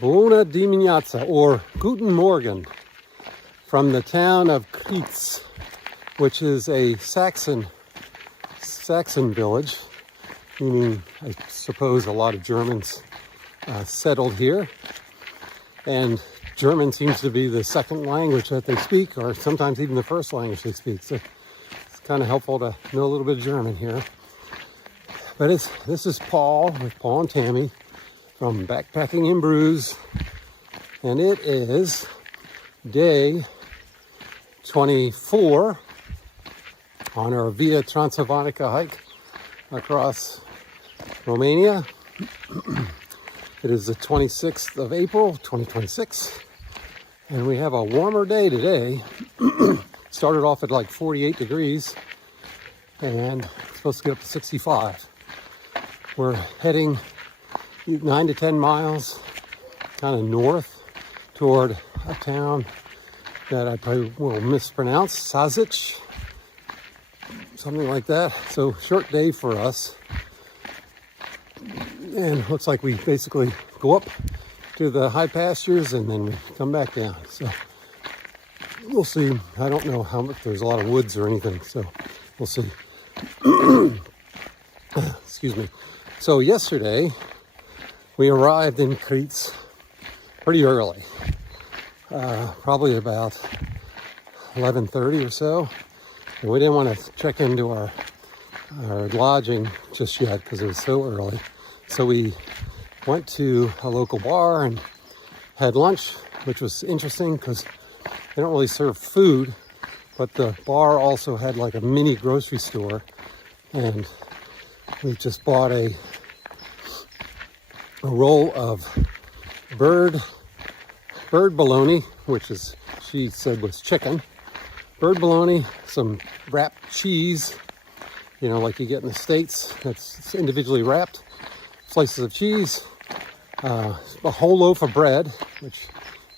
Buona dimineața, or Guten Morgen, from the town of Kritz, which is a Saxon village, meaning, I suppose, a lot of Germans settled here. And German seems to be the second language that they speak, or sometimes even the first language they speak. So it's kind of helpful to know a little bit of German here. But this is Paul, with Paul and Tammy, from Backpacking in Brews. And it is day 24 on our Via Transilvanica hike across Romania. It is the 26th of April, 2026. And we have a warmer day today. Started off at like 48 degrees and supposed to get up to 65. We're heading 9 to 10 miles kind of north toward a town that I probably will mispronounce, Saschiz, something like that. So short day for us. And looks like we basically go up to the high pastures and then we come back down. So we'll see. I don't know how much, there's a lot of woods or anything, so we'll see. Excuse me. So yesterday we arrived in Kritz pretty early, probably about 11:30 or so. And we didn't want to check into our lodging just yet because it was so early. So we went to a local bar and had lunch, which was interesting because they don't really serve food, but the bar also had like a mini grocery store. And we just bought a roll of bird bologna, which is, she said, was chicken. Bird bologna, some wrapped cheese, you know, like you get in the States, that's individually wrapped. Slices of cheese, a whole loaf of bread, which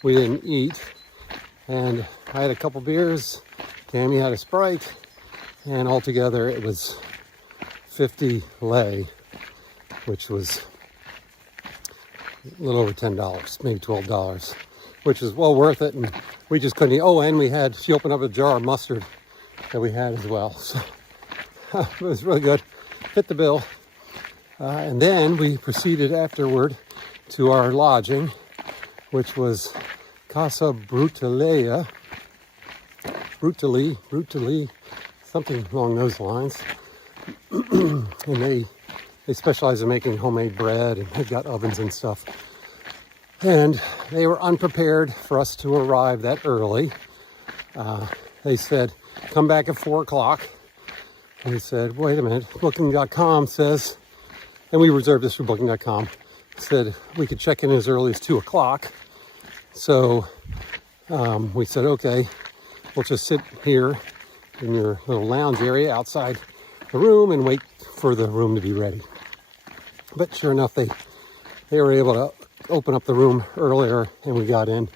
we didn't eat. And I had a couple beers, Tammy had a Sprite, and altogether it was 50 lei, which was a little over $10, maybe $12, which is well worth it. And we just couldn't eat. Oh, and she opened up a jar of mustard that we had as well. So it was really good. Fit the bill. And then we proceeded afterward to our lodging, which was Casa Brutali, something along those lines. And they specialize in making homemade bread, and they've got ovens and stuff. And they were unprepared for us to arrive that early. They said, come back at 4 o'clock. And we said, wait a minute, Booking.com says, and we reserved this for Booking.com, said we could check in as early as 2 o'clock. So we said, okay, we'll just sit here in your little lounge area outside the room and wait for the room to be ready. But sure enough, they were able to open up the room earlier and we got in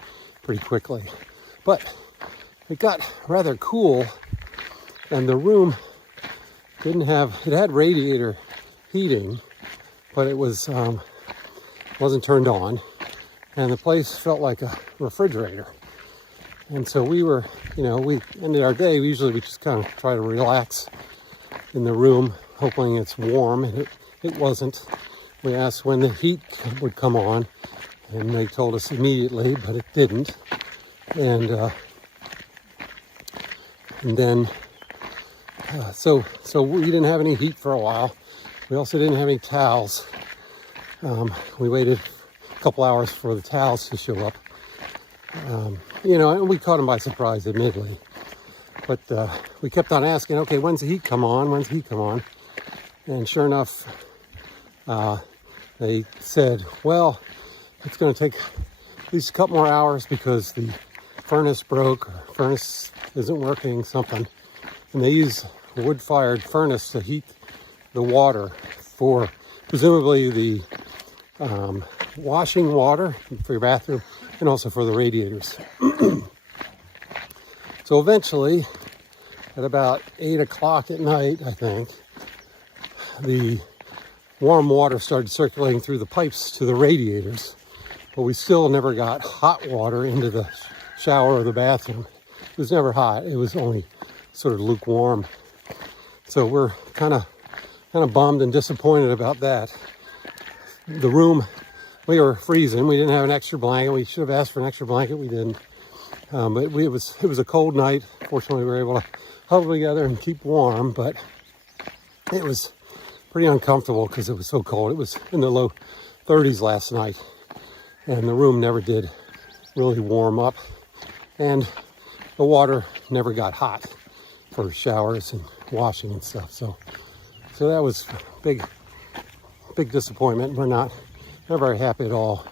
pretty quickly. But it got rather cool, and the room it had radiator heating, but it wasn't turned on, and the place felt like a refrigerator. And so we ended our day. We just kind of try to relax in the room, hoping it's warm, and it wasn't. We asked when the heat would come on, and they told us immediately, but it didn't. And then so we didn't have any heat for a while. We also didn't have any towels. We waited a couple hours for the towels to show up. And we caught them by surprise, admittedly. But we kept on asking, okay, when's the heat come on? When's the heat come on? And sure enough, they said, well, it's going to take at least a couple more hours because the furnace broke, or furnace isn't working, something. And they use a wood-fired furnace to heat the water for presumably the washing water for your bathroom and also for the radiators. So eventually, at about 8 o'clock at night, I think, the warm water started circulating through the pipes to the radiators. but we still never got hot water into the shower or the bathroom. It was never hot. It was only sort of lukewarm. So we're kind of bummed and disappointed about that. The room, we were freezing. We didn't have an extra blanket. We should have asked for an extra blanket. We didn't. But it was a cold night. Fortunately, we were able to huddle together and keep warm, but it was pretty uncomfortable because it was so cold. It was in the low 30s last night, and the room never did really warm up, and the water never got hot for showers and washing and stuff. So that was big disappointment. We're not very happy at all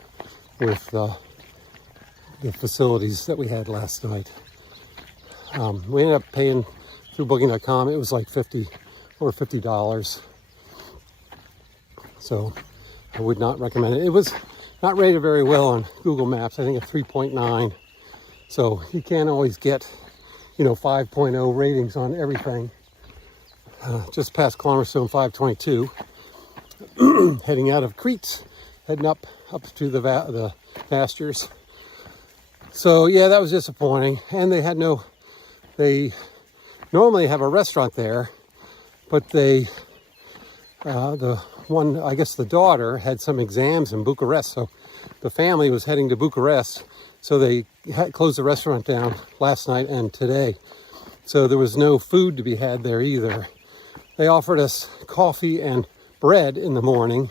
with the facilities that we had last night. We ended up paying through Booking.com. It was like over $50. So I would not recommend it. It was not rated very well on Google Maps. I think a 3.9. So you can't always get, 5.0 ratings on everything. Just past Cornerstone 522, heading out of Crete, heading up to the pastures. So yeah, that was disappointing. And they normally have a restaurant there, but the daughter had some exams in Bucharest, so the family was heading to Bucharest, so they closed the restaurant down last night and today. So there was no food to be had there either. They offered us coffee and bread in the morning,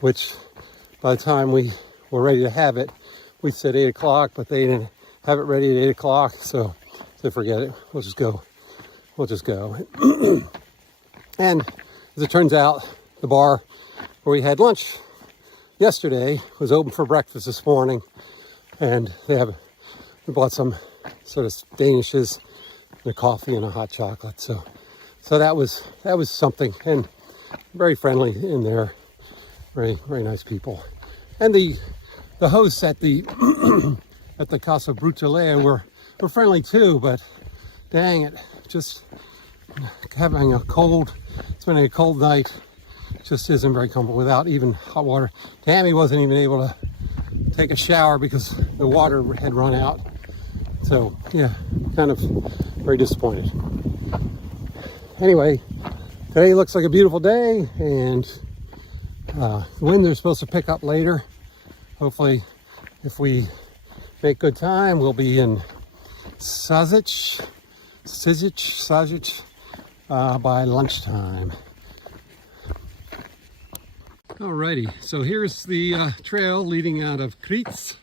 which by the time we were ready to have it, we said 8 o'clock, but they didn't have it ready at 8 o'clock, so forget it. We'll just go. And as it turns out, the bar where we had lunch yesterday was open for breakfast this morning, and we bought some sort of Danishes, and a coffee and a hot chocolate. So that was something, and very friendly in there, very very nice people, and the hosts at the at the Casa Brutalea were friendly too, but dang it, just spending a cold night just isn't very comfortable without even hot water. Tammy wasn't even able to take a shower because the water had run out. So yeah, kind of very disappointed. Anyway, today looks like a beautiful day, and the wind is supposed to pick up later. Hopefully, if we make good time, we'll be in Saschiz by lunchtime. Alrighty, so here's the trail leading out of Crete,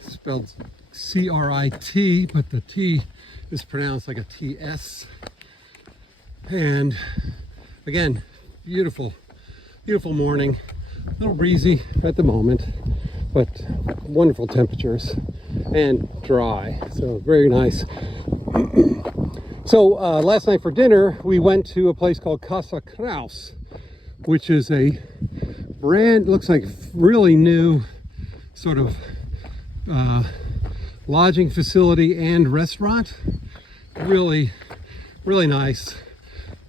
spelled C-R-I-T, but the T is pronounced like a T-S. And again, beautiful morning. A little breezy at the moment, but wonderful temperatures and dry, so very nice. So last night for dinner, we went to a place called Casa Kraus, which is a brand, looks like really new sort of lodging facility and restaurant. Really nice.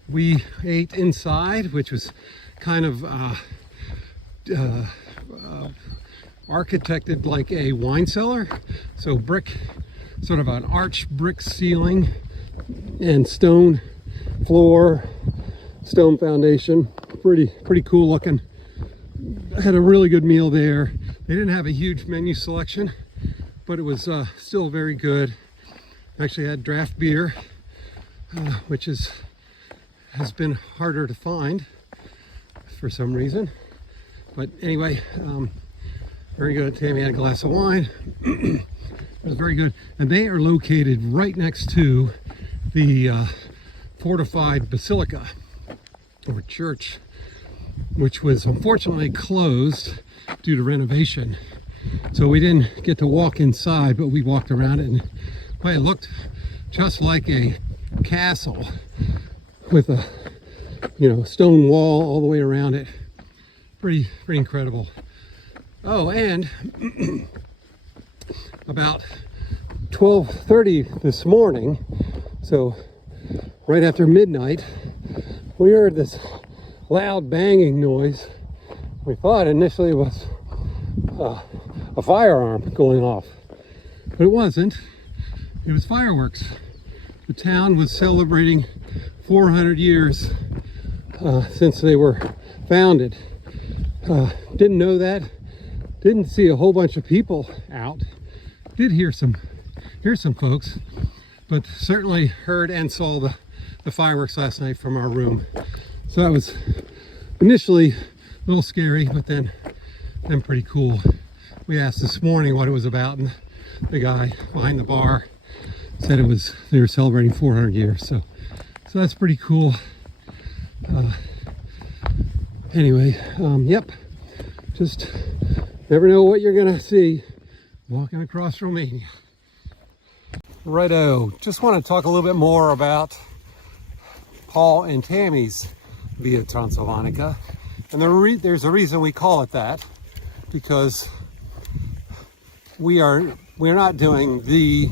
We ate inside, which was kind of architected like a wine cellar. So brick, sort of an arch brick ceiling and stone floor, stone foundation. Pretty cool looking. I had a really good meal there. They didn't have a huge menu selection, but it was still very good. Actually had draft beer, which has been harder to find for some reason. But anyway, very good. Tammy had a glass of wine. It was very good. And they are located right next to the fortified basilica or church, which was unfortunately closed due to renovation. So we didn't get to walk inside, but we walked around it, and well, it looked just like a castle with a stone wall all the way around it. Pretty incredible. Oh, and about 12:30 this morning, so right after midnight, we heard this loud banging noise We thought initially it was a firearm going off, but it wasn't. It was fireworks. The town was celebrating 400 years since they were founded. Didn't know that. Didn't see a whole bunch of people out. Did hear some folks, but certainly heard and saw the fireworks last night from our room. So that was initially a little scary, but then pretty cool. We asked this morning what it was about, and the guy behind the bar said they were celebrating 400 years. So that's pretty cool. Anyway, yep, just never know what you're gonna see walking across Romania. Righto, just want to talk a little bit more about Paul and Tammy's Via Transilvanica. And there's a reason we call it that, because we're not doing the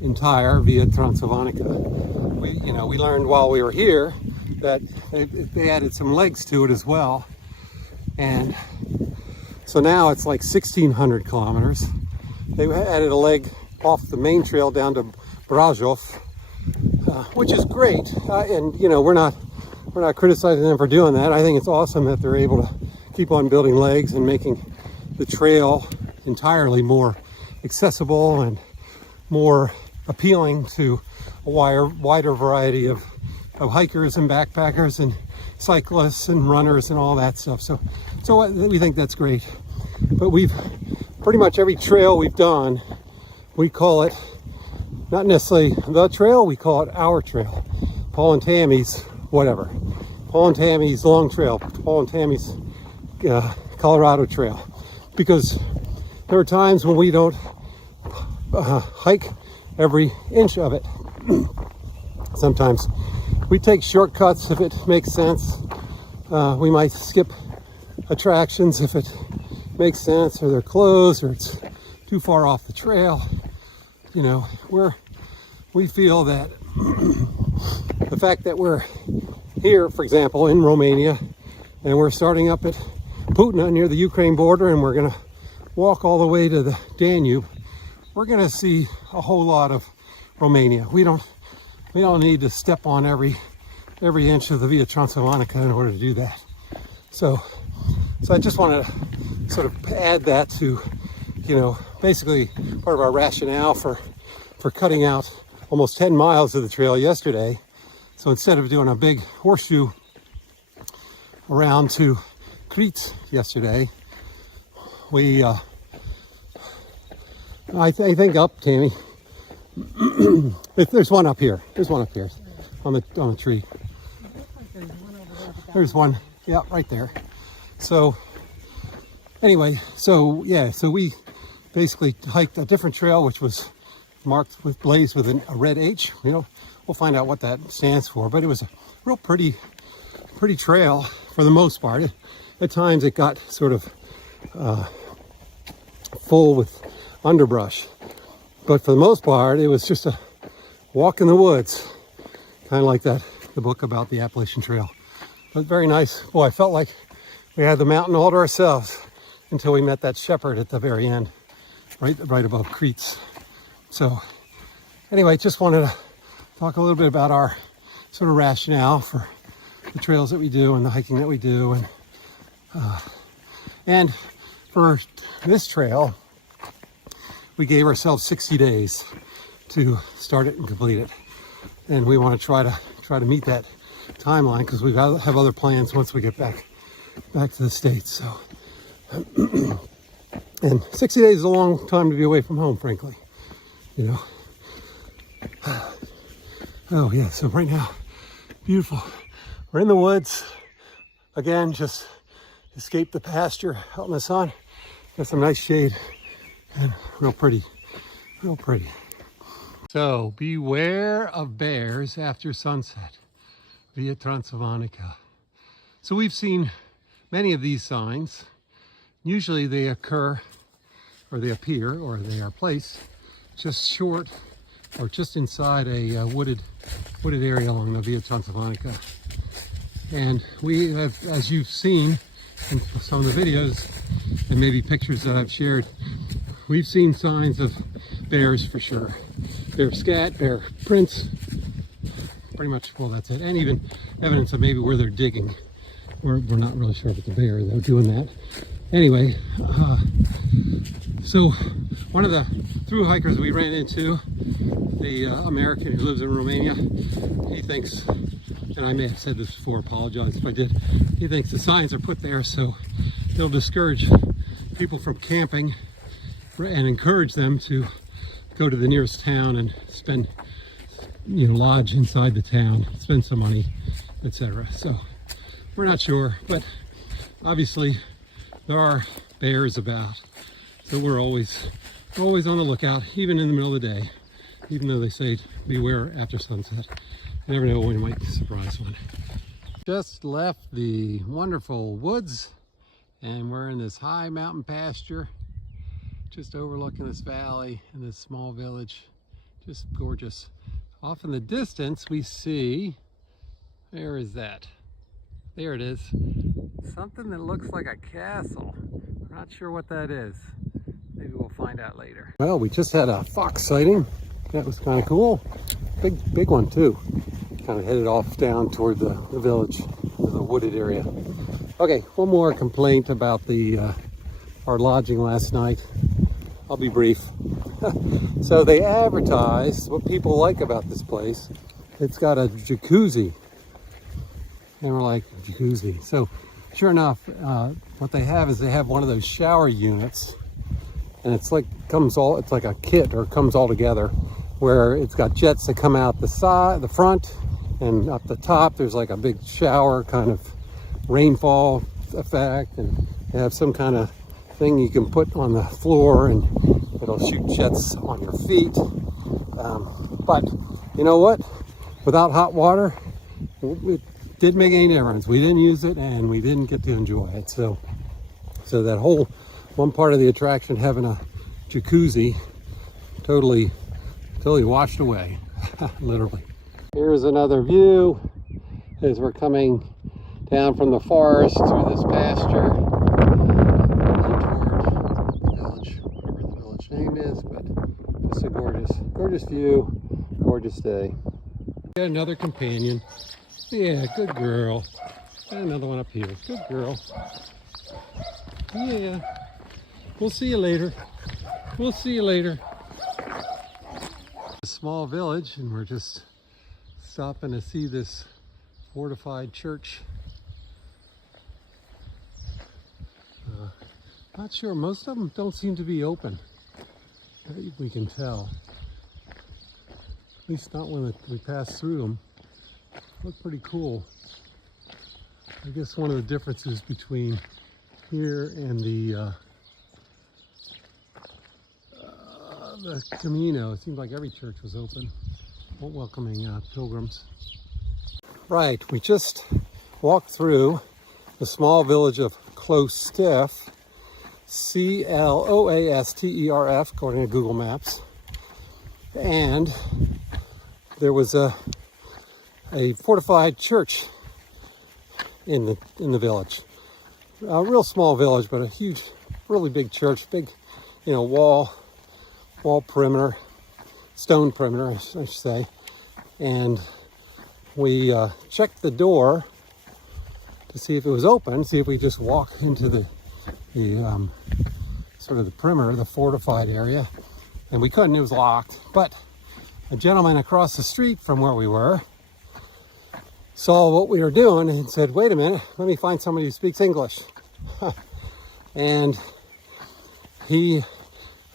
entire Via Transilvanica. We learned while we were here that they added some legs to it as well. And so now it's like 1,600 kilometers. They added a leg off the main trail down to Brajov, which is great. And we're not criticizing them for doing that. I think it's awesome that they're able to keep on building legs and making the trail entirely more accessible and more appealing to a wider variety of hikers and backpackers and cyclists and runners and all that stuff. So we think that's great. But we've pretty much every trail we've done, we call it not necessarily the trail, we call it our trail. Paul and Tammy's whatever. Paul and Tammy's long trail, Paul and Tammy's Colorado trail. Because there are times when we don't hike every inch of it. Sometimes we take shortcuts if it makes sense. We might skip attractions if it makes sense, or they're closed, or it's too far off the trail. We feel that the fact that we're here, for example, in Romania, and we're starting up at Putna near the Ukraine border, and we're gonna walk all the way to the Danube, we're gonna see a whole lot of Romania. We don't need to step on every inch of the Via Transilvanica in order to do that. So I just want to sort of add that to, basically part of our rationale for cutting out almost 10 miles of the trail yesterday. So instead of doing a big horseshoe around to Crete yesterday, we, I think up, Tammy. There's one up here. There's one up here on the tree. There's one, yeah, right there. So anyway, so we basically hiked a different trail, which was marked blazed with a red H. We'll find out what that stands for, but it was a real pretty trail for the most part. At times it got sort of full with underbrush, but for the most part it was just a walk in the woods, kind of like the book about the Appalachian Trail. But very nice. Boy, I felt like we had the mountain all to ourselves until we met that shepherd at the very end, right above Crete. So anyway, just wanted to talk a little bit about our sort of rationale for the trails that we do and the hiking that we do. And for this trail, we gave ourselves 60 days to start it and complete it. And we want to try to meet that timeline, because we have other plans once we get back to the States. So, and 60 days is a long time to be away from home, frankly. Oh yeah, so right now, beautiful. We're in the woods. Again, just escaped the pasture out in the sun. Got some nice shade and real pretty. So beware of bears after sunset, Via Transilvanica. So we've seen many of these signs. Usually they occur, or they appear, or they are placed just short or just inside a wooded area along the Via Transilvanica. And we have, as you've seen, and some of the videos and maybe pictures that I've shared, we've seen signs of bears for sure. Bear scat, bear prints, pretty much, well, that's it. And even evidence of maybe where they're digging. We're not really sure if it's a bear, though, doing that. Anyway, so one of the thru hikers we ran into, the American who lives in Romania, he thinks, and I may have said this before, apologize if I did, he thinks the signs are put there so they'll discourage people from camping and encourage them to go to the nearest town and spend, lodge inside the town, spend some money, etc. So we're not sure, but obviously there are bears about, so we're always on the lookout, even in the middle of the day, even though they say beware after sunset. You never know when you might surprise one. Just left the wonderful woods and we're in this high mountain pasture just overlooking this valley and this small village. Just gorgeous. Off in the distance we see, where is that? There it is. Something that looks like a castle. Not sure what that is. Maybe we'll find out later. Well, we just had a fox sighting. That was kind of cool. Big one too. Kind of headed off down toward the village, the wooded area. Okay, one more complaint about our lodging last night. I'll be brief. So they advertise what people like about this place. It's got a jacuzzi. And we're like, jacuzzi. So sure enough, what they have is they have one of those shower units, and it's like a kit, or comes all together, where it's got jets that come out the side, the front, and up the top there's like a big shower kind of rainfall effect, and they have some kind of thing you can put on the floor and it'll shoot jets on your feet. But you know what? Without hot water, it didn't make any difference. We didn't use it and we didn't get to enjoy it. So that whole one part of the attraction, having a jacuzzi, totally washed away, literally. Here's another view as we're coming down from the forest through this pasture toward the village, whatever the village name is, but just a gorgeous view, gorgeous day. Got another companion. Yeah, good girl. And another one up here. Good girl. Yeah. We'll see you later. We'll see you later. A small village, and we're just stopping to see this fortified church. Not sure, most of them don't seem to be open. We can tell. At least not when we pass through them. Look pretty cool. I guess one of the differences between here and the Camino, it seemed like every church was open, welcoming pilgrims. Right, we just walked through the small village of Cloasterf, Cloasterf, according to Google Maps, and there was a fortified church in the village. A real small village, but a huge, really big church, big, wall perimeter, stone perimeter, I should say. And we checked the door to see if it was open, see if we just walk into the sort of the perimeter, the fortified area, and we couldn't. It was locked. But a gentleman across the street from where we were saw what we were doing and said, wait a minute, let me find somebody who speaks English. And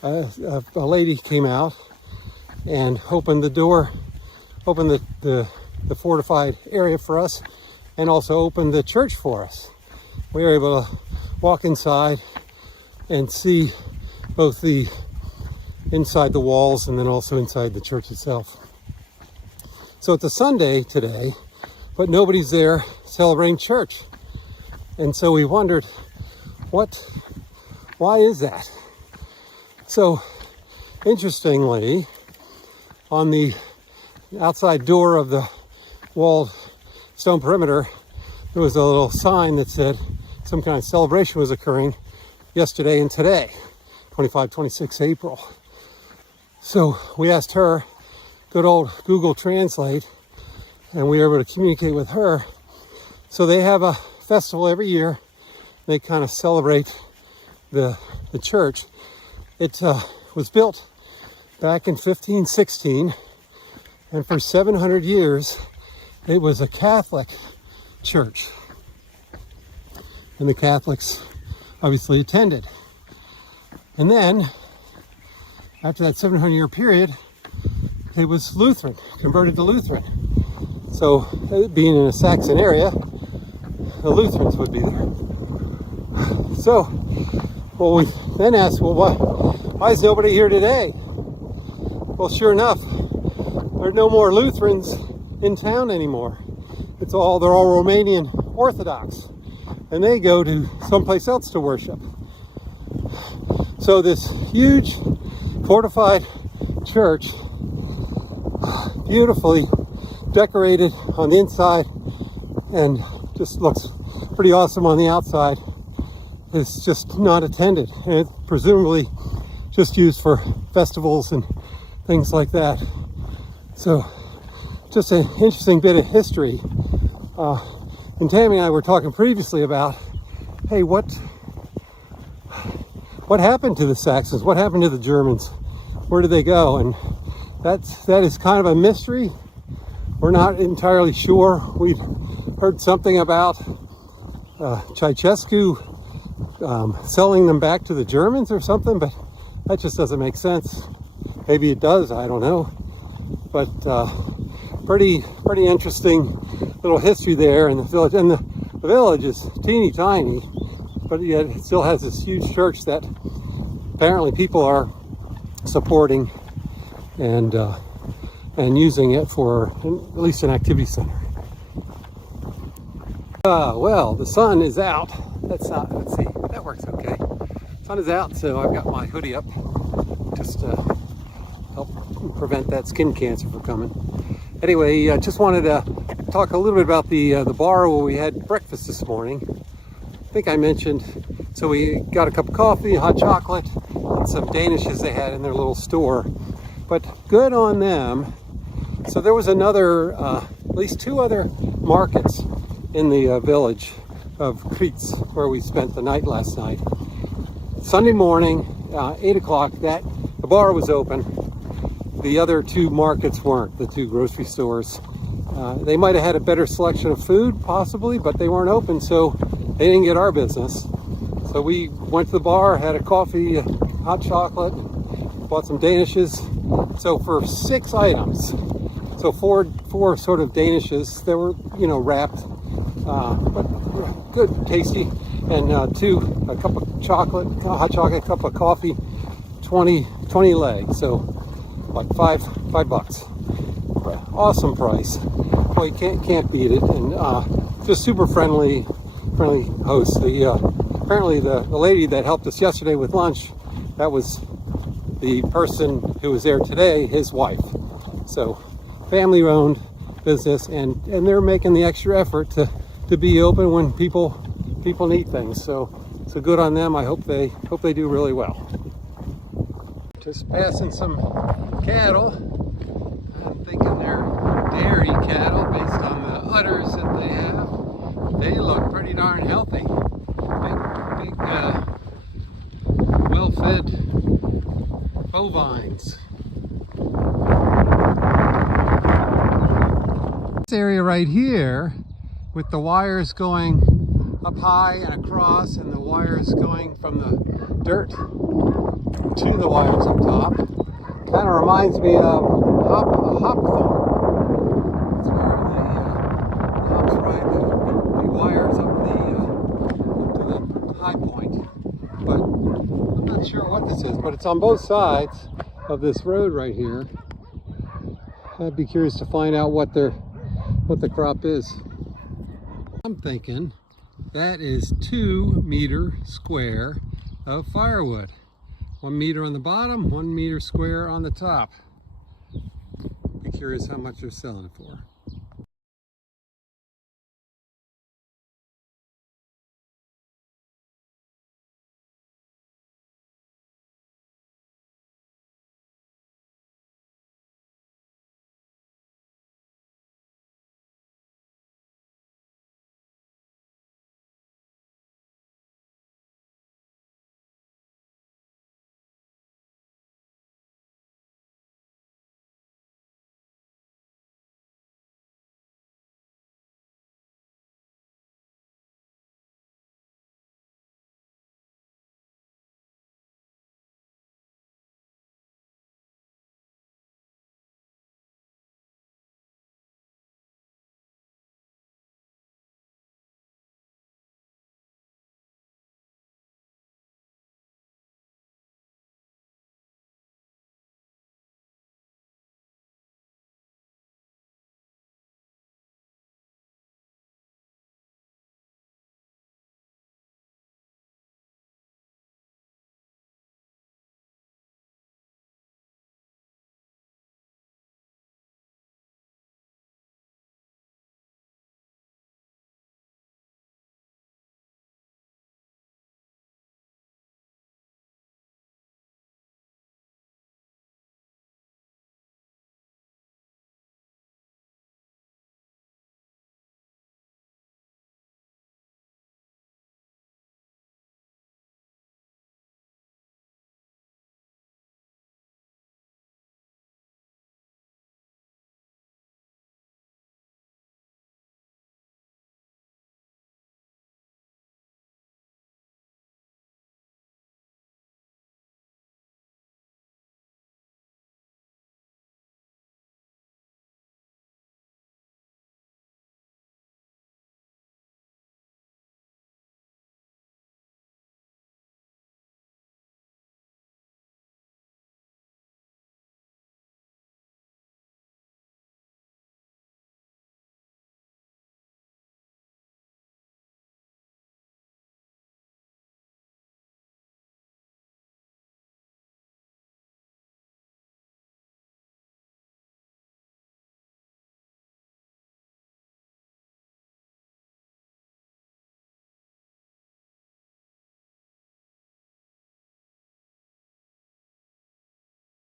a lady came out and opened the door, opened the fortified area for us, and also opened the church for us. We were able to walk inside and see both the inside the walls and then also inside the church itself. So it's a Sunday today, but nobody's there celebrating church. And so we wondered, why is that? So interestingly, on the outside door of the walled stone perimeter, there was a little sign that said some kind of celebration was occurring yesterday and today, 25, 26 April. So we asked her, good old Google Translate, and we were able to communicate with her. So they have a festival every year. They kind of celebrate the church. It was built back in 1516, and for 700 years it was a Catholic church, and the Catholics obviously attended. And then after that 700-year period, it was Lutheran, converted to Lutheran. So being in a Saxon area, the Lutherans would be there. So, well, we then asked, well, why is nobody here today? Well, sure enough, there are no more Lutherans in town anymore. They're all Romanian Orthodox, and they go to someplace else to worship. So this huge fortified church, beautifully decorated on the inside and just looks pretty awesome on the outside, is just not attended, and it's presumably just used for festivals and things like that. So just an interesting bit of history. And Tammy and I were talking previously about, hey, what happened to the Saxons? What happened to the Germans? Where did they go? And that is kind of a mystery. We're not entirely sure. We'd heard something about Ceausescu selling them back to the Germans or something, but that just doesn't make sense. Maybe it does, I don't know. But pretty interesting little history there in the village. And the village is teeny tiny, but yet it still has this huge church that apparently people are supporting and using it for at least an activity center. Well, the sun is out. Let's see, that works okay. Sun is out, so I've got my hoodie up just to help prevent that skin cancer from coming. Anyway, I just wanted to talk a little bit about the bar where we had breakfast this morning. I think I mentioned, so we got a cup of coffee, hot chocolate, and some Danishes they had in their little store. But good on them. So there was another, at least two other markets in the village of Kreitz where we spent the night last night. Sunday morning, 8 o'clock, the bar was open. The other two markets weren't, the two grocery stores. They might have had a better selection of food, possibly, but they weren't open, so they didn't get our business. So we went to the bar, had a coffee, hot chocolate, bought some Danishes. So for 6 items, so four sort of Danishes, they were, wrapped, but good, tasty, and a cup of chocolate, hot chocolate, cup of coffee, 20 legs, so like $5. Awesome price. Well, you can't beat it, and just super friendly host. Apparently the lady that helped us yesterday with lunch, that was the person who was there today, his wife. So family-owned business, and they're making the extra effort to be open when people need things. So good on them. I hope they do really well. Just passing some cattle. I'm thinking they're dairy cattle based on the udders that they have. They look pretty darn healthy. Big well-fed bovines. This area right here, with the wires going up high and across, and the wires going from the dirt to the wires up top, kind of reminds me of a hop farm. It's where the hops ride the wires up to the high point. But I'm not sure what this is, but it's on both sides of this road right here. I'd be curious to find out what the crop is. I'm thinking that is 2 meter square of firewood. 1 meter on the bottom, 1 meter square on the top. Be curious how much they're selling it for.